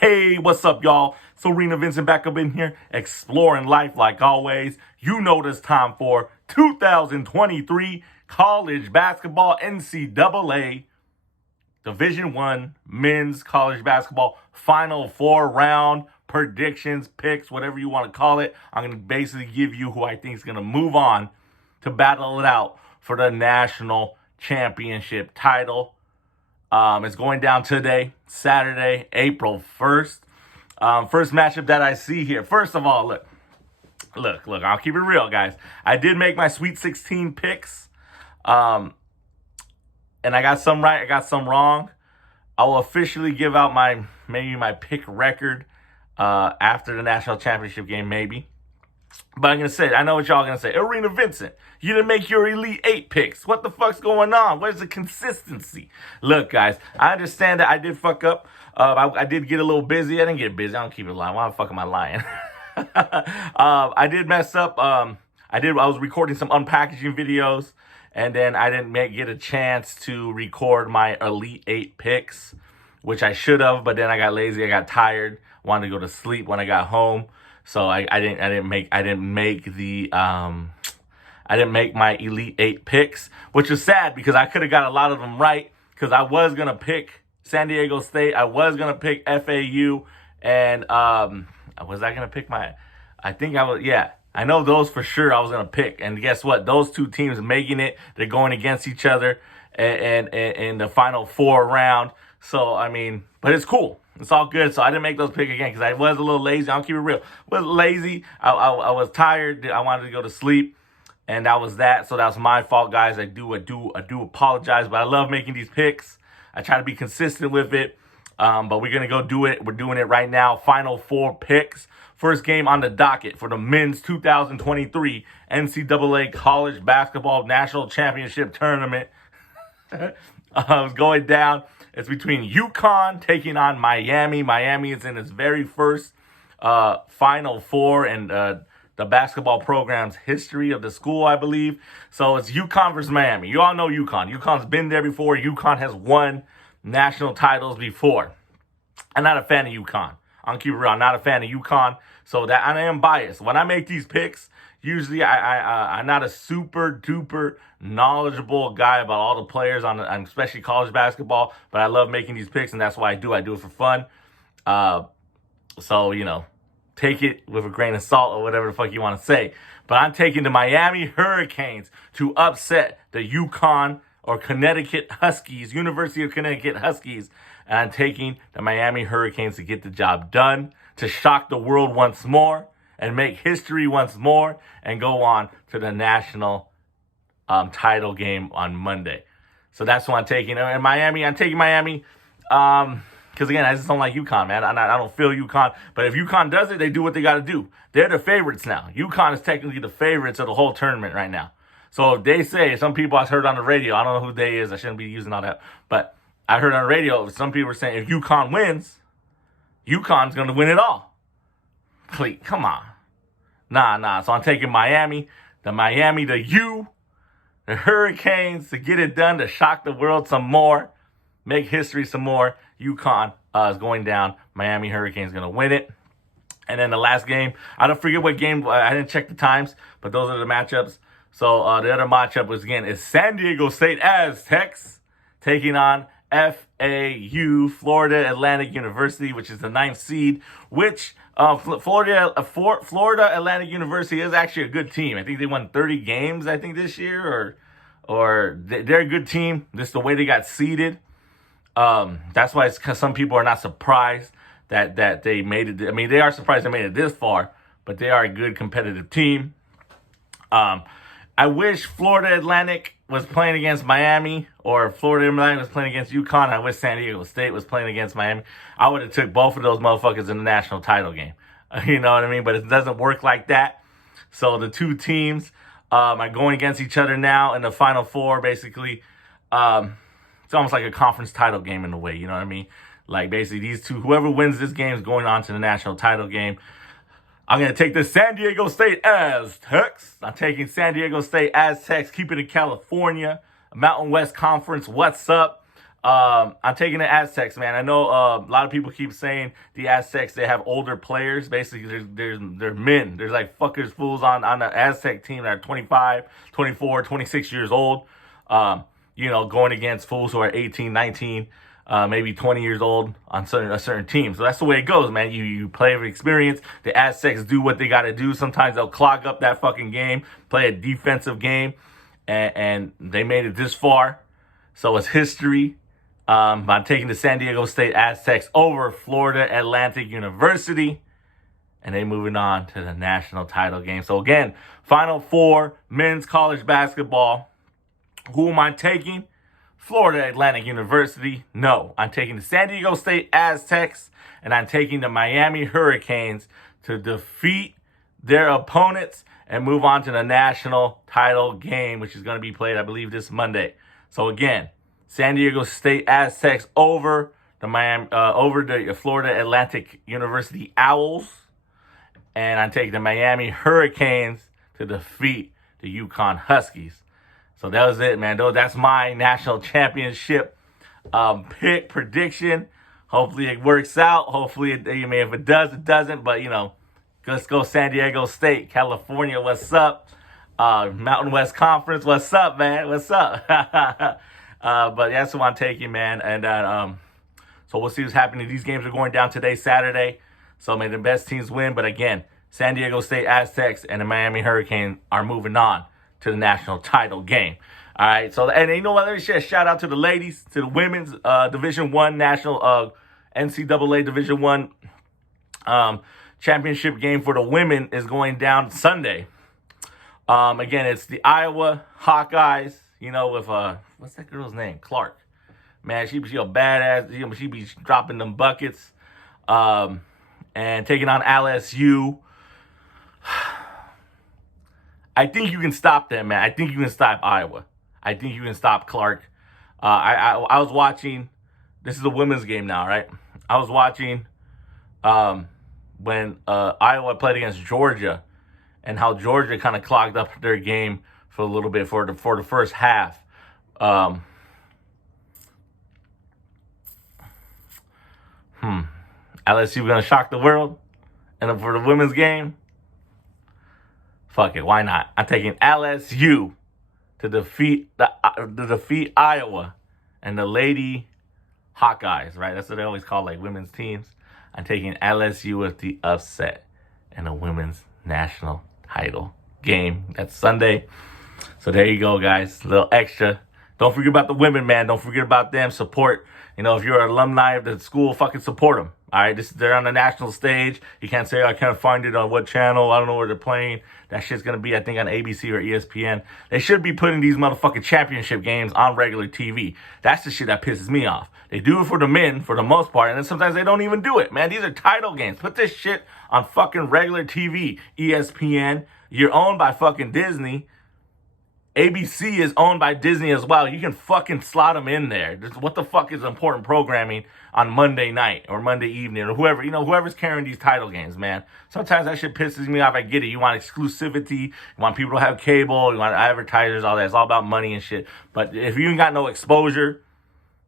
Hey, what's up, y'all? It's ARENAVINCENT back up in here, exploring life like always. You know this time for 2023 college basketball NCAA Division I men's college basketball Final Four round predictions, picks, whatever you want to call it. I'm going to basically give you who I think is going to move on to battle it out for the national championship title. It's going down today, Saturday, April 1st. First matchup that I see here. First of all, look, I'll keep it real, guys. I did make my Sweet 16 picks. And I got some right, I got some wrong. I will officially give out my pick record after the national championship game, maybe. But I'm going to say it. I know what y'all going to say. ARENAVINCENT, you didn't make your Elite 8 picks. What the fuck's going on? Where's the consistency? Look, guys, I understand that I did fuck up. I did get a little busy. I didn't get busy. I don't keep it lying. Why the fuck am I lying? I did mess up. I was recording some unpackaging videos, and then I didn't get a chance to record my Elite 8 picks, which I should have, but then I got lazy. I got tired. Wanted to go to sleep when I got home. So I didn't make my Elite 8 picks, which is sad because I could have got a lot of them right, because I was gonna pick San Diego State, I was gonna pick FAU, and was I gonna pick I know those for sure I was gonna pick. And guess what? Those two teams making it, they're going against each other and the Final Four round. So I mean, but it's cool. It's all good. So I didn't make those picks again because I was a little lazy. I'll keep it real. I was lazy. I was tired. I wanted to go to sleep, and that was that. So that's my fault, guys. I do apologize, but I love making these picks. I try to be consistent with it. But we're gonna go do it. We're doing it right now. Final Four picks. First game on the docket for the men's 2023 NCAA College Basketball National Championship Tournament. It's going down. It's between UConn taking on Miami. Miami is in its very first Final Four in the basketball program's history of the school, I believe. So it's UConn versus Miami. You all know UConn. UConn's been there before. UConn has won national titles before. I'm not a fan of UConn. I'll keep it real. I'm not a fan of UConn. So that I am biased. When I make these picks, usually I'm not a super duper knowledgeable guy about all the players on especially college basketball, but I love making these picks, and that's why I do it for fun. So, take it with a grain of salt or whatever the fuck you want to say. But I'm taking the Miami Hurricanes to upset the UConn or Connecticut Huskies, University of Connecticut Huskies. And I'm taking the Miami Hurricanes to get the job done, to shock the world once more and make history once more and go on to the national title game on Monday. So that's what I'm taking. And Miami, I'm taking Miami because, again, I just don't like UConn, man. I don't feel UConn. But if UConn does it, they do what they got to do. They're the favorites now. UConn is technically the favorites of the whole tournament right now. So if they say, some people I've heard on the radio, I don't know who they is, I shouldn't be using all that, but I heard on the radio, some people are saying if UConn wins, UConn's going to win it all. Please, come on. Nah. So I'm taking Miami, the Hurricanes to get it done, to shock the world some more, make history some more. UConn is going down. Miami Hurricanes going to win it. And then the last game, I don't forget what game, I didn't check the times, but those are the matchups. So the other matchup is San Diego State Aztecs taking on FAU, Florida Atlantic University, which is the 9th seed, which Florida Atlantic University is actually a good team. I think they won 30 games, this year, or they're a good team. This is the way they got seeded. That's why some people are not surprised that they made it. I mean, they are surprised they made it this far, but they are a good competitive team. I wish Florida Atlantic was playing against Miami, or Florida Atlantic was playing against UConn. I wish San Diego State was playing against Miami. I would have took both of those motherfuckers in the national title game. You know what I mean? But it doesn't work like that. So the two teams are going against each other now in the Final Four, basically. It's almost like a conference title game in a way, you know what I mean? Like, basically, these two, whoever wins this game is going on to the national title game. I'm going to take the San Diego State Aztecs. I'm taking San Diego State Aztecs, keep it in California. Mountain West Conference, what's up? I'm taking the Aztecs, man. I know a lot of people keep saying the Aztecs, they have older players. Basically, they're men. There's like fuckers, fools on the Aztec team that are 25, 24, 26 years old. Going against fools who are 18, 19, maybe 20 years old on a certain team. So that's the way it goes, man. You play with experience. The Aztecs do what they got to do. Sometimes they'll clog up that fucking game, play a defensive game, and they made it this far. So it's history. I'm taking the San Diego State Aztecs over Florida Atlantic University. And they moving on to the national title game. So again, Final Four, men's college basketball. Who am I taking? Florida Atlantic University. No, I'm taking the San Diego State Aztecs. And I'm taking the Miami Hurricanes to defeat their opponents and move on to the national title game, which is going to be played, I believe, this Monday. So again, San Diego State Aztecs over the Florida Atlantic University Owls, and I'm taking the Miami Hurricanes to defeat the UConn Huskies. So that was it, man. That's my national championship pick prediction. Hopefully it works out. Hopefully, if it does, it doesn't. But let's go San Diego State, California. What's up? Mountain West Conference. What's up, man? What's up? But that's what I'm taking, man. And so we'll see what's happening. These games are going down today, Saturday. So may the best teams win. But again, San Diego State Aztecs and the Miami Hurricane are moving on to the national title game. All right. So, and you know what? Let me share a shout out to the ladies, to the women's Division I national NCAA Division I championship game for the women is going down Sunday. Again, it's the Iowa Hawkeyes. With what's that girl's name? Clark. Man, she a badass. She be dropping them buckets. And taking on LSU. I think you can stop them, man. I think you can stop Iowa. I think you can stop Clark. I was watching. This is a women's game now, right? I was watching when Iowa played against Georgia, and how Georgia kind of clogged up their game for a little bit for the first half. LSU gonna shock the world, and for the women's game, fuck it, why not? I'm taking LSU to defeat Iowa and the Lady Hawkeyes, right? That's what they always call like women's teams. I'm taking LSU with the upset in a women's national title game. That's Sunday. So there you go, guys. A little extra. Don't forget about the women, man. Don't forget about them. Support. If you're an alumni of the school, fucking support them. All right, they're on the national stage. You can't say, I can't find it on what channel. I don't know where they're playing. That shit's going to be, I think, on ABC or ESPN. They should be putting these motherfucking championship games on regular TV. That's the shit that pisses me off. They do it for the men, for the most part, and then sometimes they don't even do it, man. These are title games. Put this shit on fucking regular TV. ESPN, you're owned by fucking Disney. ABC is owned by Disney as well. You can fucking slot them in there. What the fuck is important programming on Monday night or Monday evening or whoever's carrying these title games, man. Sometimes that shit pisses me off. I get it. You want exclusivity. You want people to have cable. You want advertisers, all that. It's all about money and shit. But if you ain't got no exposure,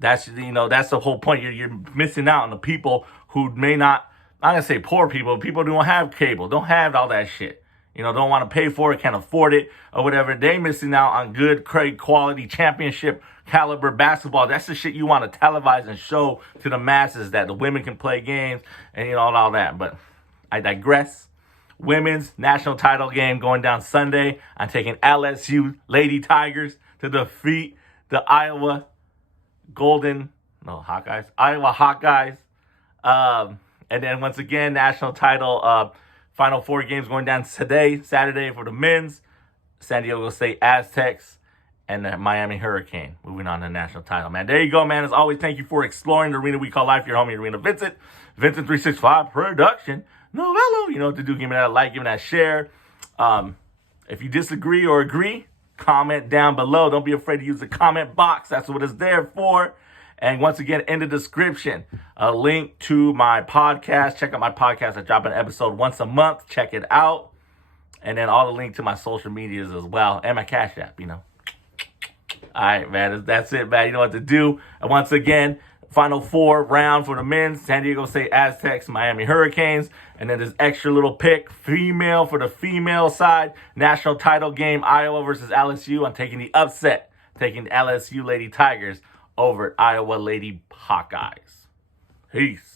that's the whole point. You're missing out on the people who may not, I'm going to say poor people. People who don't have cable, don't have all that shit. Don't want to pay for it, can't afford it, or whatever. They missing out on good, great quality championship caliber basketball. That's the shit you want to televise and show to the masses, that the women can play games and all that. But I digress. Women's national title game going down Sunday. I'm taking LSU Lady Tigers to defeat the Iowa Hawkeyes. And then once again, national title. Final four games going down today, Saturday for the men's. San Diego State Aztecs and the Miami Hurricane moving on to the national title, man. There you go, man. As always, thank you for exploring the arena we call life. Your homie, Arena Vincent. Vincent 365 production. Novello. You know what to do. Give me that like, give me that share. If you disagree or agree, comment down below. Don't be afraid to use the comment box. That's what it's there for. And once again, in the description, a link to my podcast. Check out my podcast. I drop an episode once a month. Check it out. And then all the link to my social medias as well. And my Cash App, All right, man. That's it, man. You know what to do. And once again, Final Four round for the men's, San Diego State Aztecs, Miami Hurricanes. And then this extra little pick, female for the female side, national title game, Iowa versus LSU. I'm taking the upset, taking the LSU Lady Tigers over Iowa Lady Hawkeyes. Peace.